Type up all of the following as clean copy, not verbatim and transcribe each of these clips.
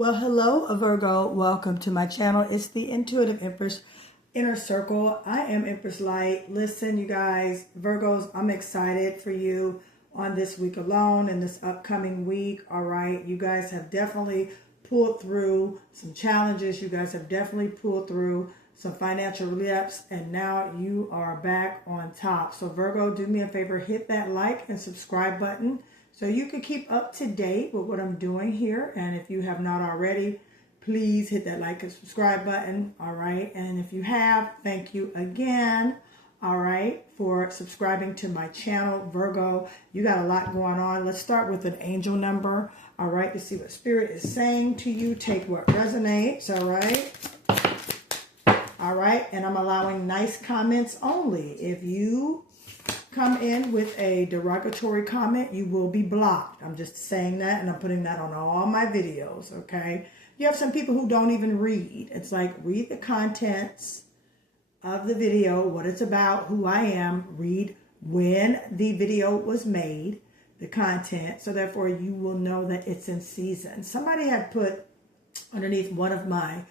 Well, hello, Virgo. Welcome to my channel. It's the Intuitive Empress Inner Circle. I am Empress Light. Listen, you guys, Virgos, I'm excited for you on this week alone and this upcoming week. All right. You guys have definitely pulled through some challenges. You guys have definitely pulled through some financial relapse, and now you are back on top. So Virgo, do me a favor, hit that like and subscribe button so you can keep up to date with what I'm doing here. And if you have not already, please hit that like and subscribe button. All right. And if you have, thank you again. All right, for subscribing to my channel, Virgo. You got a lot going on. Let's start with an angel number. All right, to see what Spirit is saying to you. Take what resonates. All right. All right, and I'm allowing nice comments only. If you come in with a derogatory comment, you will be blocked. I'm just saying that, and I'm putting that on all my videos, okay? You have some people who don't even read. It's like, read the contents of the video, what it's about, who I am, read when the video was made, the content, so therefore you will know that it's in season. Somebody had put underneath one of my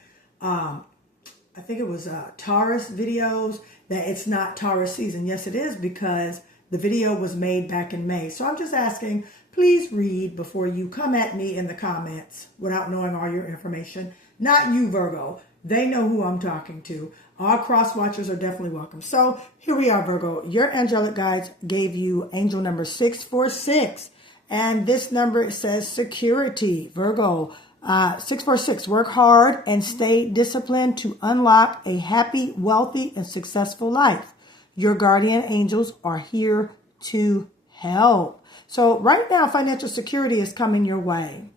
I think it was Taurus videos, that it's not Taurus season. Yes, it is, because the video was made back in May. So I'm just asking, please read before you come at me in the comments without knowing all your information. Not you, Virgo. They know who I'm talking to. All cross watchers are definitely welcome. So here we are, Virgo. Your angelic guides gave you angel number 646. And this number says security, Virgo. 646, work hard and stay disciplined to unlock a happy, wealthy, and successful life. Your guardian angels are here to help. So right now, financial security is coming your way.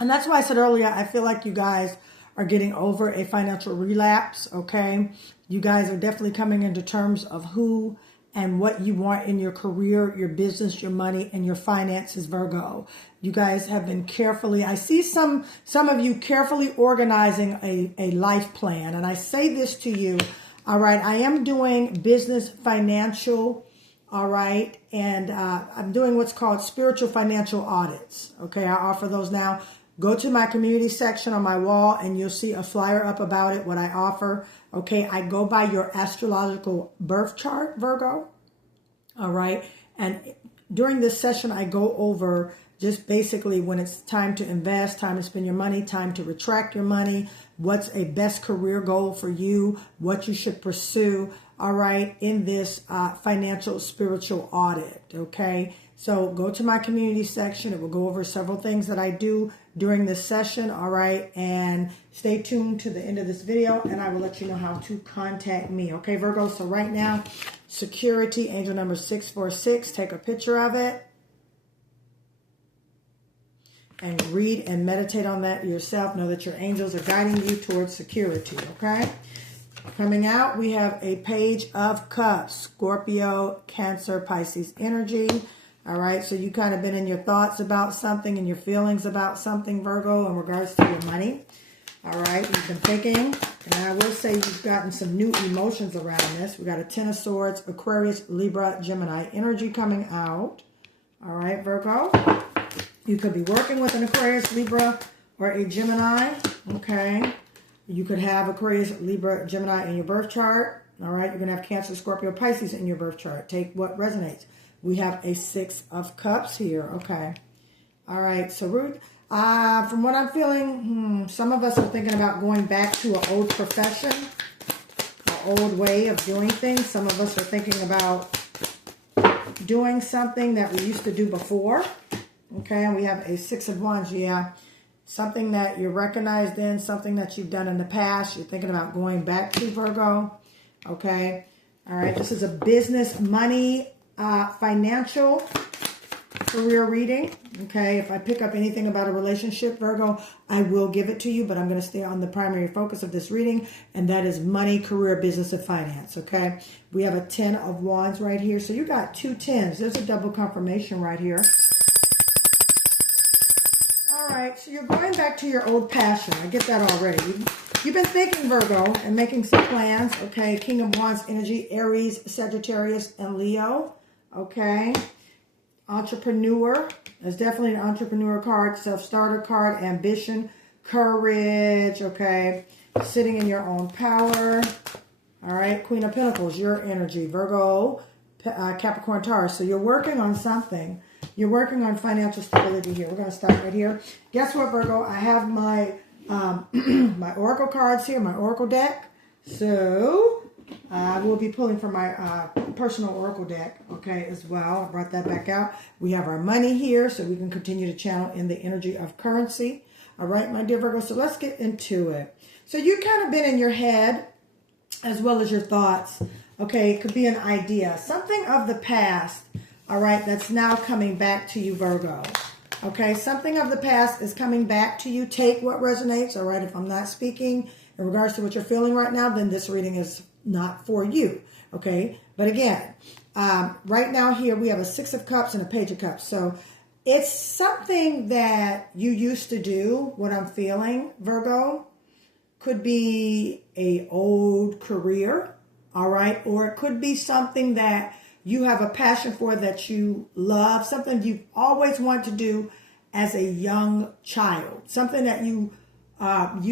And that's why I said earlier, I feel like you guys are getting over a financial relapse, okay? You guys are definitely coming into terms of who and what you want in your career, your business, your money, and your finances, Virgo. You guys have been carefully, I see some of you carefully organizing a life plan. And I say this to you, all right, I am doing business financial, all right, and I'm doing what's called spiritual financial audits, okay? I offer those now. Go to my community section on my wall and you'll see a flyer up about it, what I offer. Okay, I go by your astrological birth chart, Virgo. All right. And during this session, I go over just basically when it's time to invest, time to spend your money, time to retract your money, what's a best career goal for you, what you should pursue, all right, in this financial spiritual audit, okay? So go to my community section. It will go over several things that I do during this session, all right? And stay tuned to the end of this video, and I will let you know how to contact me, okay, Virgo? So right now, security, angel number 646, take a picture of it and read and meditate on that yourself. Know that your angels are guiding you towards security, okay? Coming out, we have a Page of Cups, Scorpio, Cancer, Pisces energy. All right, so you kind of been in your thoughts about something and your feelings about something, Virgo, in regards to your money. All right, you've been thinking, and I will say you've gotten some new emotions around this. We got a Ten of Swords, Aquarius, Libra, Gemini energy coming out. All right, Virgo. You could be working with an Aquarius, Libra, or a Gemini, okay? You could have Aquarius, Libra, Gemini in your birth chart. All right, you're going to have Cancer, Scorpio, Pisces in your birth chart. Take what resonates. We have a Six of Cups here, okay? All right, so Ruth, from what I'm feeling, some of us are thinking about going back to an old profession, an old way of doing things. Some of us are thinking about doing something that we used to do before, okay? And we have a Six of Wands, yeah. Something that you're recognized in, something that you've done in the past, you're thinking about going back to, Virgo, okay? All right, this is a business, money, financial career reading, okay? If I pick up anything about a relationship, Virgo, I will give it to you, but I'm going to stay on the primary focus of this reading, and that is money, career, business, and finance, okay? We have a Ten of Wands right here, so you got two tens. There's a double confirmation right here. All right, so you're going back to your old passion. I get that already. You've been thinking, Virgo, and making some plans, okay? King of Wands energy, Aries, Sagittarius, and Leo, okay? Entrepreneur. There's definitely an entrepreneur card, self-starter card, ambition, courage, okay? Sitting in your own power. All right, Queen of Pentacles, your energy. Virgo, Capricorn, Taurus. So you're working on something. You're working on financial stability here. We're going to start right here. Guess what, Virgo? I have my my oracle cards here, my oracle deck. So I will be pulling from my personal oracle deck, okay, as well. I brought that back out. We have our money here, so we can continue to channel in the energy of currency. All right, my dear Virgo. So let's get into it. So you kind of been in your head as well as your thoughts. Okay, it could be an idea, something of the past. All right, that's now coming back to you, Virgo. Okay, something of the past is coming back to you. Take what resonates. All right, if I'm not speaking in regards to what you're feeling right now, then this reading is not for you. Okay, but again, right now here we have a Six of Cups and a Page of Cups. So it's something that you used to do, what I'm feeling, Virgo. Could be a old career, all right? Or it could be something that you have a passion for, that you love, something you've always wanted to do as a young child, something that you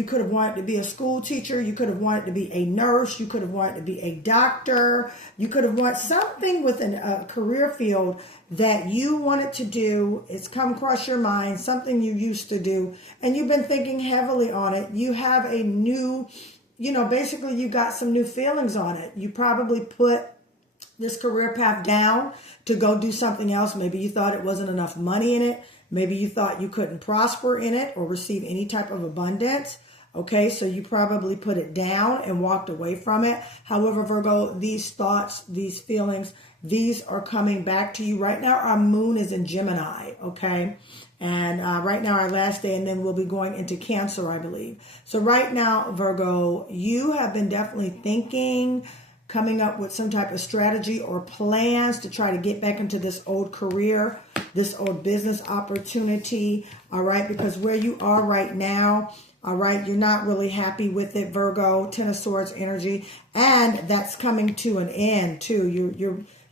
could have wanted to be a school teacher, you could have wanted to be a nurse, you could have wanted to be a doctor, you could have wanted something within a career field that you wanted to do. It's come across your mind, something you used to do, and you've been thinking heavily on it. You have a new, basically you got some new feelings on it. You probably put this career path down to go do something else. Maybe you thought it wasn't enough money in it. Maybe you thought you couldn't prosper in it or receive any type of abundance. Okay, so you probably put it down and walked away from it. However, Virgo, these thoughts, these feelings, these are coming back to you. Right now, our moon is in Gemini, okay? And right now, our last day, and then we'll be going into Cancer, I believe. So right now, Virgo, you have been definitely thinking, coming up with some type of strategy or plans to try to get back into this old career, this old business opportunity, all right? Because where you are right now, all right, you're not really happy with it, Virgo. Ten of Swords energy, and that's coming to an end too.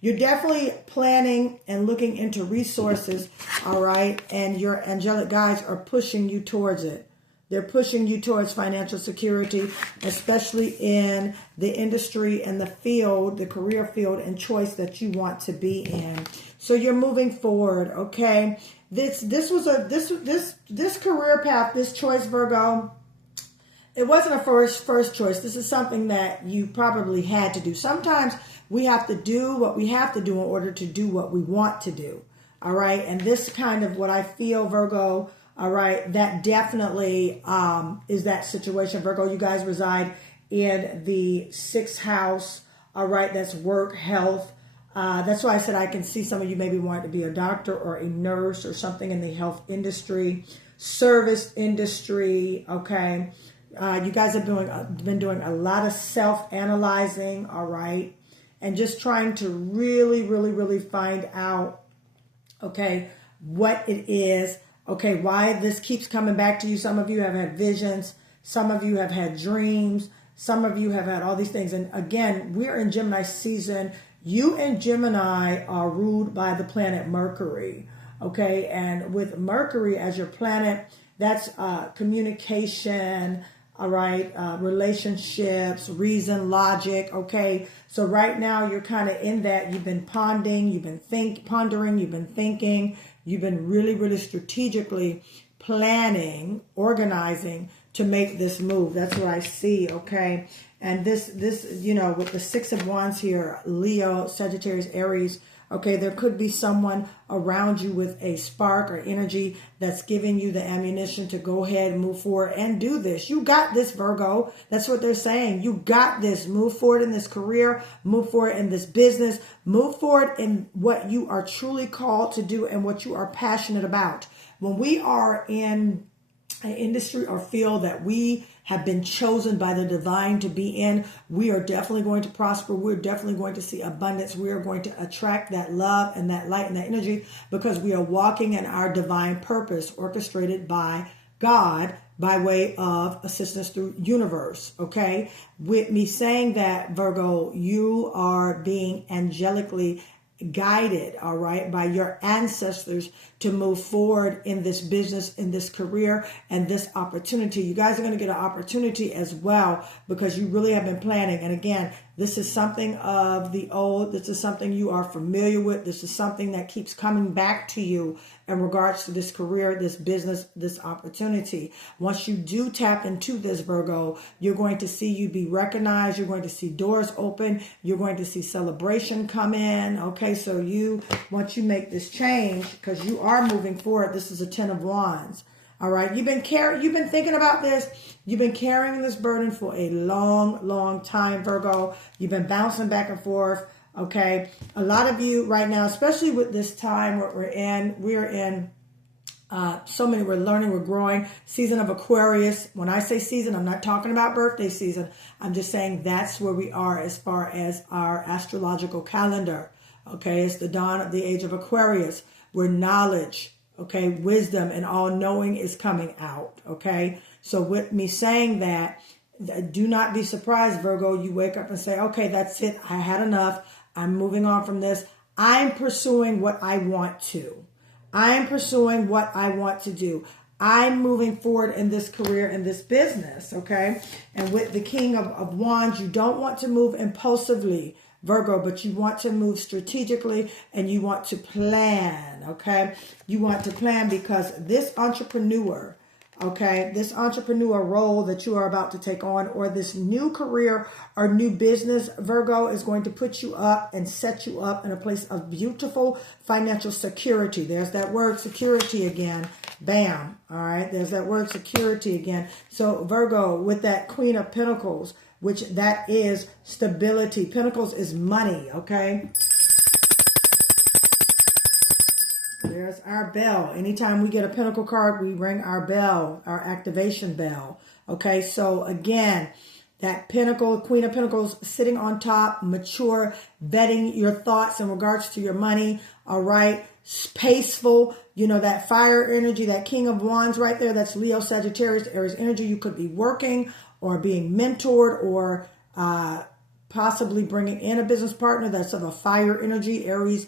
You're definitely planning and looking into resources, all right? And your angelic guides are pushing you towards it. They're pushing you towards financial security, especially in the industry and the field, the career field and choice that you want to be in. So you're moving forward, okay? This career path, this choice, Virgo, it wasn't a first choice. This is something that you probably had to do. Sometimes we have to do what we have to do in order to do what we want to do, all right? And this kind of what I feel, Virgo, all right, that definitely is that situation. Virgo, you guys reside in the 6th house, all right, that's work, health. That's why I said I can see some of you maybe want to be a doctor or a nurse or something in the health industry, service industry, okay. You guys have been doing a lot of self-analyzing, all right, and just trying to really, really, really find out, okay, what it is. Okay, why this keeps coming back to you. Some of you have had visions. Some of you have had dreams. Some of you have had all these things. And again, we're in Gemini season. You and Gemini are ruled by the planet Mercury. Okay, and with Mercury as your planet, that's communication, all right, relationships, reason, logic. Okay, so right now you're kind of in that. You've been pondering, you've been thinking. You've been really, really strategically planning, organizing to make this move. That's what I see, okay? And this, with the 6 of Wands here, Leo, Sagittarius, Aries, okay, there could be someone around you with a spark or energy that's giving you the ammunition to go ahead and move forward and do this. You got this, Virgo. That's what they're saying. You got this. Move forward in this career. Move forward in this business. Move forward in what you are truly called to do and what you are passionate about. When we are in an industry or field that we have been chosen by the divine to be in, we are definitely going to prosper. We're definitely going to see abundance. We are going to attract that love and that light and that energy because we are walking in our divine purpose orchestrated by God by way of assistance through universe. Okay. With me saying that, Virgo, you are being angelically guided, all right, by your ancestors to move forward in this business, in this career, and this opportunity. You guys are going to get an opportunity as well because you really have been planning. And again, this is something of the old. This is something you are familiar with. This is something that keeps coming back to you in regards to this career, this business, this opportunity. Once you do tap into this, Virgo, you're going to see you be recognized. You're going to see doors open. You're going to see celebration come in. Okay, so once you make this change, because you are moving forward, this is a 10 of Wands. All right, you've been thinking about this. You've been carrying this burden for a long, long time, Virgo. You've been bouncing back and forth. Okay, a lot of you right now, especially with this time what we're in, we're learning, we're growing. Season of Aquarius. When I say season, I'm not talking about birthday season. I'm just saying that's where we are as far as our astrological calendar. Okay, it's the dawn of the age of Aquarius, where knowledge, okay, wisdom and all knowing is coming out. Okay, so with me saying that, do not be surprised, Virgo. You wake up and say, okay, that's it. I had enough. I'm moving on from this. I'm pursuing what I want to. I'm pursuing what I want to do. I'm moving forward in this career, in this business, okay? And with the King of Wands, you don't want to move impulsively, Virgo, but you want to move strategically and you want to plan, okay? You want to plan because this entrepreneur, okay, this entrepreneur role that you are about to take on, or this new career or new business, Virgo, is going to put you up and set you up in a place of beautiful financial security. There's that word security again. Bam. All right. There's that word security again. So Virgo, with that Queen of Pentacles, which that is stability. Pentacles is money. Okay. There's our bell. Anytime we get a Pentacle card, we ring our bell, our activation bell. Okay, so again, that Pentacle, Queen of Pentacles, sitting on top, mature, vetting your thoughts in regards to your money. All right, paceful, you know, that fire energy, that King of Wands right there, that's Leo, Sagittarius, Aries energy. You could be working or being mentored or possibly bringing in a business partner that's of a fire energy, Aries,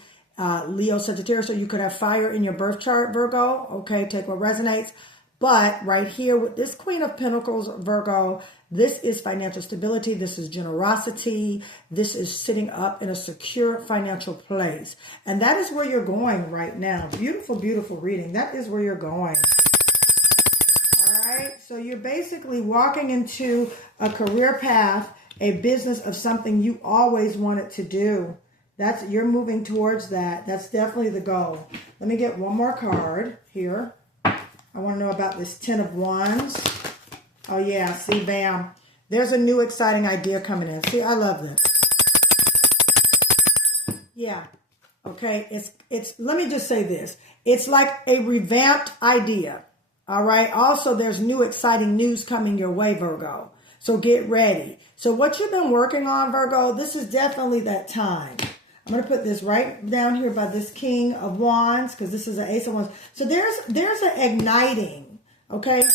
Leo, Sagittarius. So you could have fire in your birth chart, Virgo. Okay, take what resonates. But right here with this Queen of Pentacles, Virgo, this is financial stability. This is generosity. This is sitting up in a secure financial place. And that is where you're going right now. Beautiful, beautiful reading. That is where you're going. All right. So you're basically walking into a career path, a business of something you always wanted to do. You're moving towards that. That's definitely the goal. Let me get one more card here. I want to know about this 10 of Wands. Oh yeah, see, bam. There's a new exciting idea coming in. See, I love this. Yeah. Okay, it's let me just say this. It's like a revamped idea. All right. Also, there's new exciting news coming your way, Virgo. So get ready. So what you've been working on, Virgo, this is definitely that time. I'm going to put this right down here by this King of Wands because this is an Ace of Wands. So there's an igniting, okay?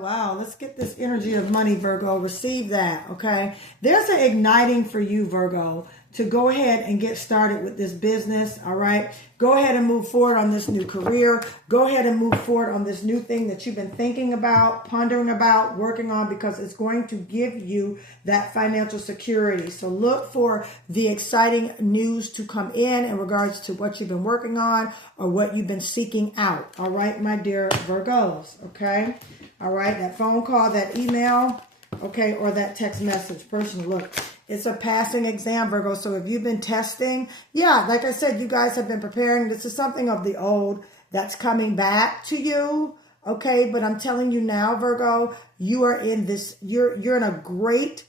Wow. Let's get this energy of money, Virgo. Receive that, okay? There's an igniting for you, Virgo, to go ahead and get started with this business, all right? Go ahead and move forward on this new career. Go ahead and move forward on this new thing that you've been thinking about, pondering about, working on, because it's going to give you that financial security. So look for the exciting news to come in regards to what you've been working on or what you've been seeking out, all right, my dear Virgos, okay? All right, that phone call, that email, okay, or that text message. Person, look, it's a passing exam, Virgo. So if you've been testing, yeah, like I said, you guys have been preparing. This is something of the old that's coming back to you, okay? But I'm telling you now, Virgo, you are in this, you're in a great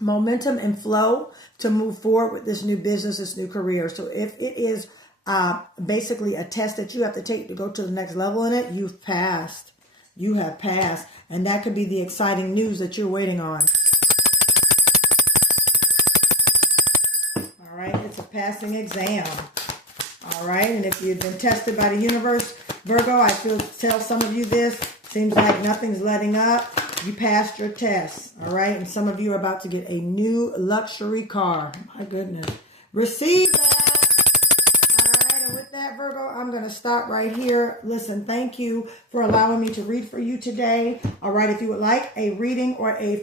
momentum and flow to move forward with this new business, this new career. So if it is basically a test that you have to take to go to the next level in it, you've passed. You have passed. And that could be the exciting news that you're waiting on. All right. It's a passing exam. All right. And if you've been tested by the universe, Virgo, I tell some of you this. Seems like nothing's letting up. You passed your test, all right? And some of you are about to get a new luxury car. My goodness. Receive that. All right, and with that, Virgo, I'm going to stop right here. Listen, thank you for allowing me to read for you today. All right, if you would like a reading or a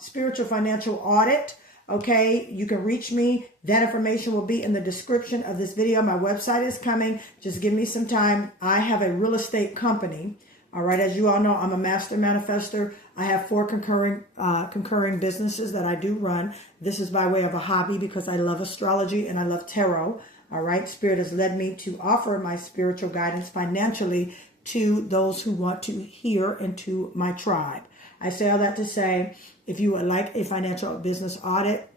spiritual financial audit, okay, you can reach me. That information will be in the description of this video. My website is coming. Just give me some time. I have a real estate company. All right, as you all know, I'm a master manifestor. I have 4 concurring businesses that I do run. This is by way of a hobby because I love astrology and I love tarot. All right, Spirit has led me to offer my spiritual guidance financially to those who want to hear into my tribe. I say all that to say, if you would like a financial business audit,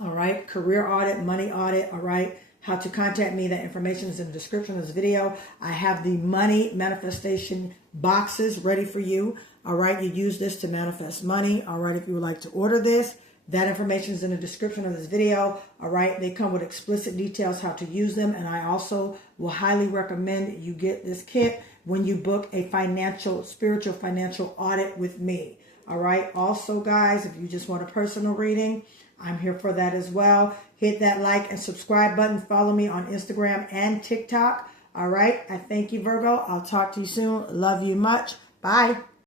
all right, career audit, money audit, all right, how to contact me, that information is in the description of this video. I have the money manifestation boxes ready for you, all right. You use this to manifest money, all right. If you would like to order this, that information is in the description of this video, all right. They come with explicit details how to use them, and I also will highly recommend you get this kit when you book a spiritual financial audit with me. All right. Also, guys, if you just want a personal reading, I'm here for that as well. Hit that like and subscribe button. Follow me on Instagram and TikTok. All right. I thank you, Virgo. I'll talk to you soon. Love you much. Bye.